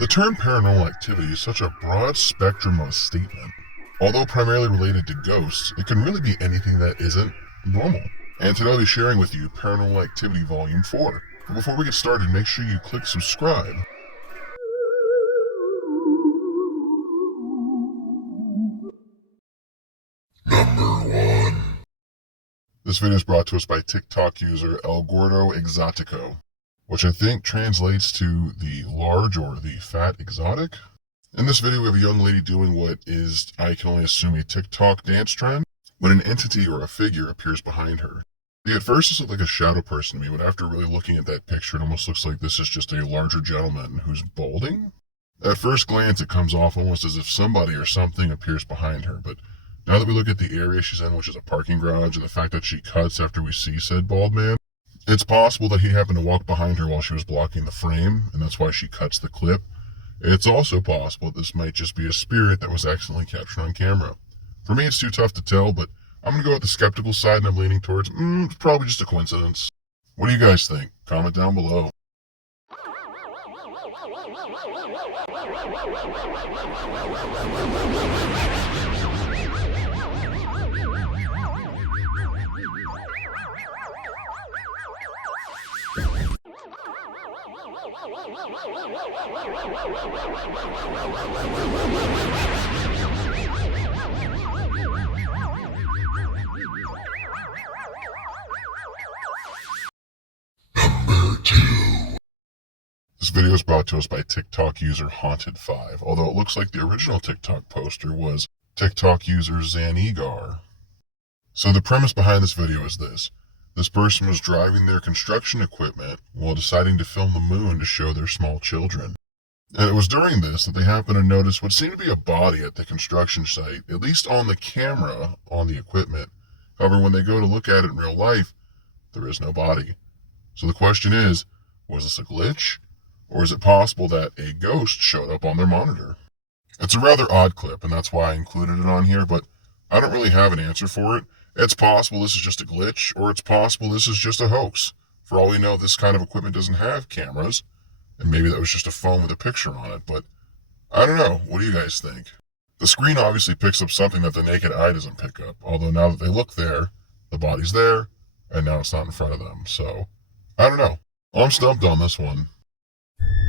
The term paranormal activity is such a broad spectrum of a statement. Although primarily related to ghosts, it can really be anything that isn't normal. And today I'll be sharing with you Paranormal Activity Volume 4. But before we get started, make sure you click subscribe. Number 1. This video is brought to us by TikTok user El Gordo Exotico, which I think translates to the large or the fat exotic. In this video, we have a young lady doing what is, I can only assume, a TikTok dance trend when an entity or a figure appears behind her. At first, this looked like a shadow person to me, but after really looking at that picture, it almost looks like this is just a larger gentleman who's balding. At first glance, it comes off almost as if somebody or something appears behind her, but now that we look at the area she's in, which is a parking garage, and the fact that she cuts after we see said bald man, it's possible that he happened to walk behind her while she was blocking the frame, and that's why she cuts the clip. It's also possible this might just be a spirit that was accidentally captured on camera. For me, it's too tough to tell, but I'm going to go with the skeptical side, and I'm leaning towards, it's probably just a coincidence. What do you guys think? Comment down below. Number 2. This video is brought to us by TikTok user Haunted5, although it looks like the original TikTok poster was TikTok user Zanigar. So the premise behind this video is this. This person was driving their construction equipment while deciding to film the moon to show their small children. And it was during this that they happened to notice what seemed to be a body at the construction site, at least on the camera on the equipment. However, when they go to look at it in real life, there is no body. So the question is, was this a glitch? Or is it possible that a ghost showed up on their monitor? It's a rather odd clip, and that's why I included it on here, but I don't really have an answer for it. It's possible this is just a glitch, or it's possible this is just a hoax. For all we know, this kind of equipment doesn't have cameras, and maybe that was just a phone with a picture on it, but I don't know. What do you guys think? The screen obviously picks up something that the naked eye doesn't pick up, although now that they look there, the body's there, and now it's not in front of them, so I don't know. I'm stumped on this one.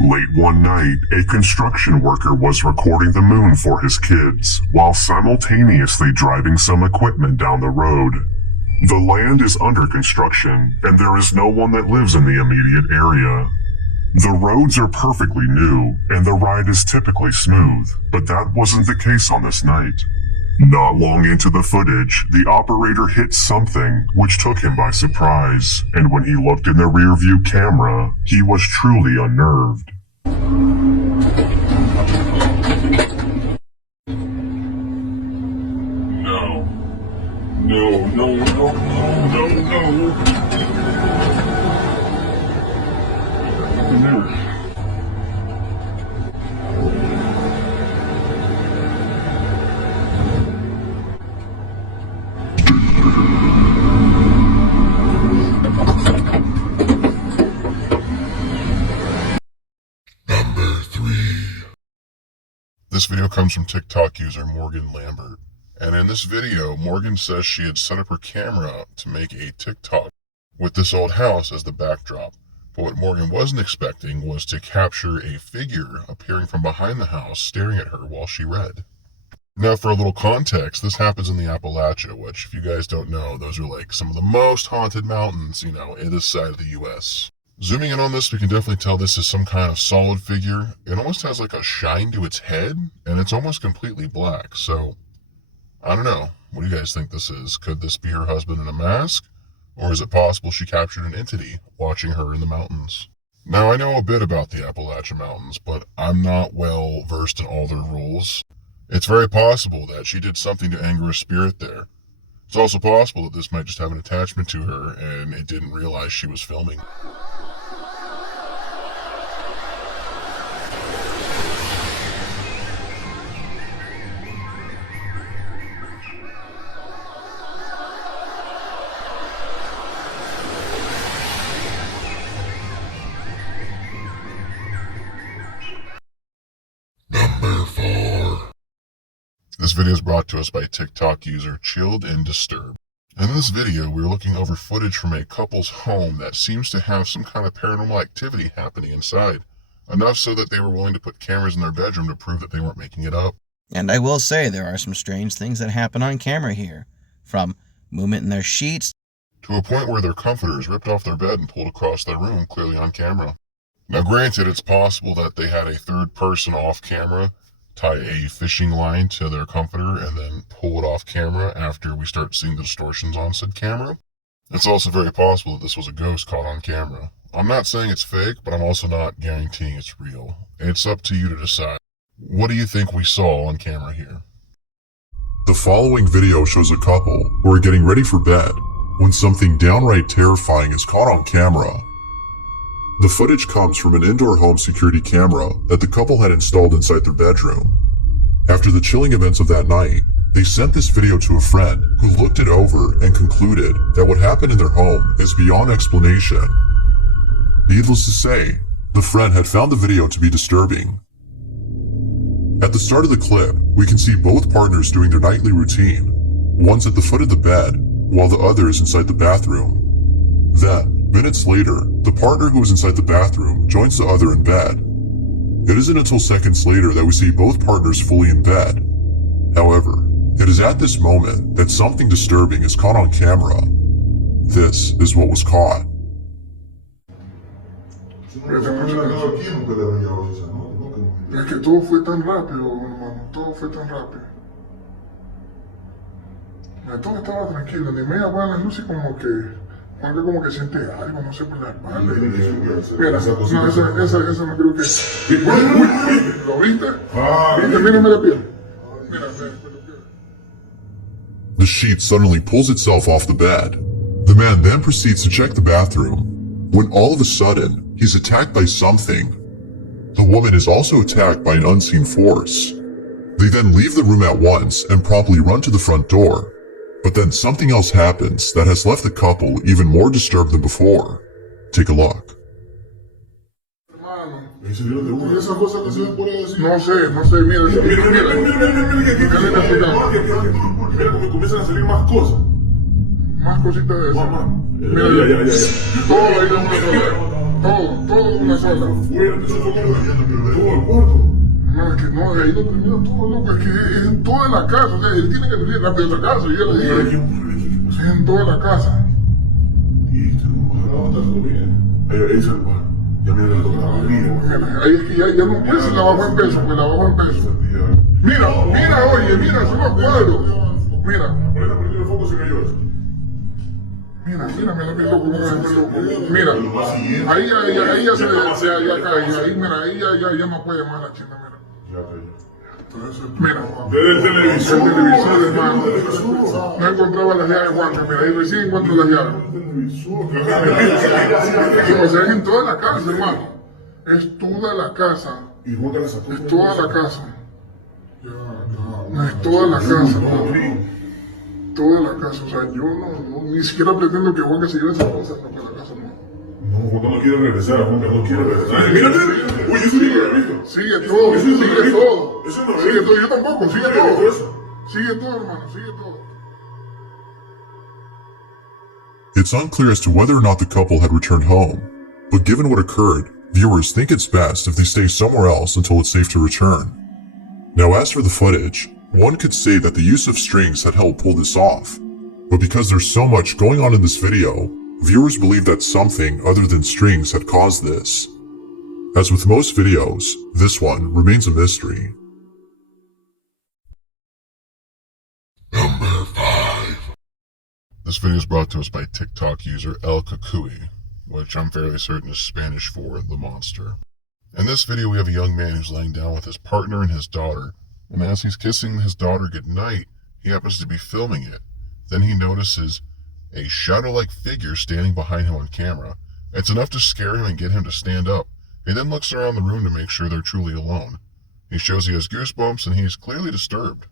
Late one night, a construction worker was recording the moon for his kids, while simultaneously driving some equipment down the road. The land is under construction, and there is no one that lives in the immediate area. The roads are perfectly new, and the ride is typically smooth, but that wasn't the case on this night. Not long into the footage, the operator hit something, which took him by surprise, and when he looked in the rearview camera, he was truly unnerved. No. No, no, no, no, no, no. No. Number 3. This video comes from TikTok user Morgan Lambert. And in this video, Morgan says she had set up her camera to make a TikTok with this old house as the backdrop. But what Morgan wasn't expecting was to capture a figure appearing from behind the house staring at her while she read. Now, for a little context, this happens in the Appalachia, which, if you guys don't know, those are like some of the most haunted mountains, in this side of the U.S. Zooming in on this, we can definitely tell this is some kind of solid figure. It almost has like a shine to its head, and it's almost completely black. So, I don't know. What do you guys think this is? Could this be her husband in a mask? Or is it possible she captured an entity watching her in the mountains? Now, I know a bit about the Appalachian Mountains, but I'm not well versed in all their rules. It's very possible that she did something to anger a spirit there. It's also possible that this might just have an attachment to her and it didn't realize she was filming. video is brought to us by TikTok user Chilled and Disturbed. In this video, we're looking over footage from a couple's home that seems to have some kind of paranormal activity happening inside. Enough so that they were willing to put cameras in their bedroom to prove that they weren't making it up. And I will say there are some strange things that happen on camera here. From movement in their sheets, to a point where their comforter is ripped off their bed and pulled across their room, clearly on camera. Now granted, it's possible that they had a third person off camera tie a fishing line to their comforter and then pull it off camera after we start seeing the distortions on said camera. It's also very possible that this was a ghost caught on camera. I'm not saying it's fake, but I'm also not guaranteeing it's real. It's up to you to decide. What do you think we saw on camera here? The following video shows a couple who are getting ready for bed when something downright terrifying is caught on camera. The footage comes from an indoor home security camera that the couple had installed inside their bedroom. After the chilling events of that night, they sent this video to a friend who looked it over and concluded that what happened in their home is beyond explanation. Needless to say, the friend had found the video to be disturbing. At the start of the clip, we can see both partners doing their nightly routine. One's at the foot of the bed, while the other is inside the bathroom. Then, minutes later, the partner who is inside the bathroom joins the other in bed. It isn't until seconds later that we see both partners fully in bed. However, it is at this moment that something disturbing is caught on camera. This is what was caught. Es que todo fue tan rápido, hermano, todo fue tan rápido. Todo estaba tranquilo, ni media apagan las luces como que Juanca como que siente algo, no sé, por la espalda. Mira, no, esa no creo que... ¿Lo viste? ¿Viste? Mírame la piel. Mira, la piel. The sheet suddenly pulls itself off the bed. The man then proceeds to check the bathroom, when all of a sudden, he's attacked by something. The woman is also attacked by an unseen force. They then leave the room at once and promptly run to the front door. But then something else happens that has left the couple even more disturbed than before. Take a look. Esa cosa que se ve por ahí así. No sé, mira. Mira, porque comienzan a salir más cosas. Más cositas de eso. Mira, todo ahí de una sola. Todo de una sola. Fuera, eso fue como todo el cuarto. No, es que no, ahí no termina todo, loco, es que es en toda la casa, o sea, él tiene que venir rápido a la casa, y yo le dije, es en toda la casa. Y esto no está todo bien. Ahí se va. Ya mira la tocada. Mira, ahí es que ya no puede ser la bajo en peso, pues la bajo en peso. Mira, oye, mira, son los cuadros. Mira. Por el foco se cayó eso. Mira, ahí ya se cae, ahí, mira, ahí ya no puede más la china, mira. Mira, El televisor. el televisor, hermano. No encontraba las llaves, Juanca, mira, ahí recién encuentro las llaves. O sea, es en toda la casa, hermano. Es toda la casa. Y Juanca la sacó. Es toda la casa. Es toda la casa, hermano. Toda la casa, o sea, yo no ni siquiera pretendo que Juanca se lleve esas cosas para la casa, no. No, Juanca no quiere regresar, Juanca no quiere regresar. Mírate, uy, eso sí lo he visto. Sigue todo. Eso no Sigue todo, yo tampoco, sigue todo. Sigue todo, hermano, sigue todo. It's unclear as to whether or not the couple had returned home, but given what occurred, viewers think it's best if they stay somewhere else until it's safe to return. Now as for the footage, one could say that the use of strings had helped pull this off, but because there's so much going on in this video, viewers believe that something other than strings had caused this. As with most videos, this one remains a mystery. Number 5. This video is brought to us by TikTok user El Cucuy, which I'm fairly certain is Spanish for the monster. In this video, we have a young man who's laying down with his partner and his daughter, and as he's kissing his daughter goodnight, he happens to be filming it. Then he notices a shadow-like figure standing behind him on camera. It's enough to scare him and get him to stand up. He then looks around the room to make sure they're truly alone. He shows he has goosebumps and he is clearly disturbed.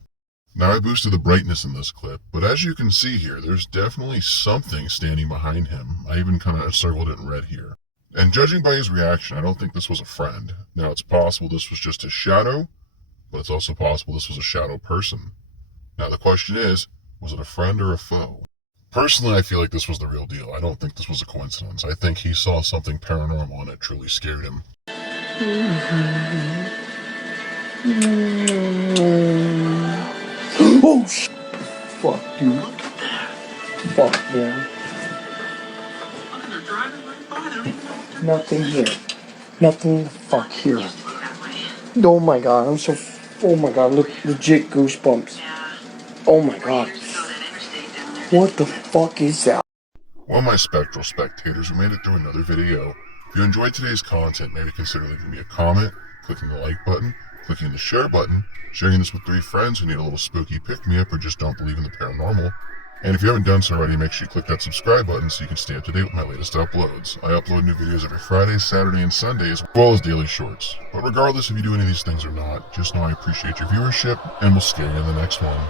Now I boosted the brightness in this clip, but as you can see here, there's definitely something standing behind him. I even kind of circled it in red here. And judging by his reaction, I don't think this was a friend. Now it's possible this was just a shadow, but it's also possible this was a shadow person. Now the question is, was it a friend or a foe? Personally, I feel like this was the real deal. I don't think this was a coincidence. I think he saw something paranormal and it truly scared him. Oh, fuck, dude. Fuck, man. Nothing here. Nothing the fuck here. Oh my god, I'm so. Oh my god, look, legit goosebumps. Oh my god. What the fuck is that? Well, my spectral spectators, we made it through another video. If you enjoyed today's content, maybe consider leaving me a comment, clicking the like button, clicking the share button, sharing this with 3 friends who need a little spooky pick-me-up or just don't believe in the paranormal. And if you haven't done so already, make sure you click that subscribe button so you can stay up to date with my latest uploads. I upload new videos every Friday, Saturday, and Sunday, as well as daily shorts. But regardless if you do any of these things or not, just know I appreciate your viewership, and we'll see you in the next one.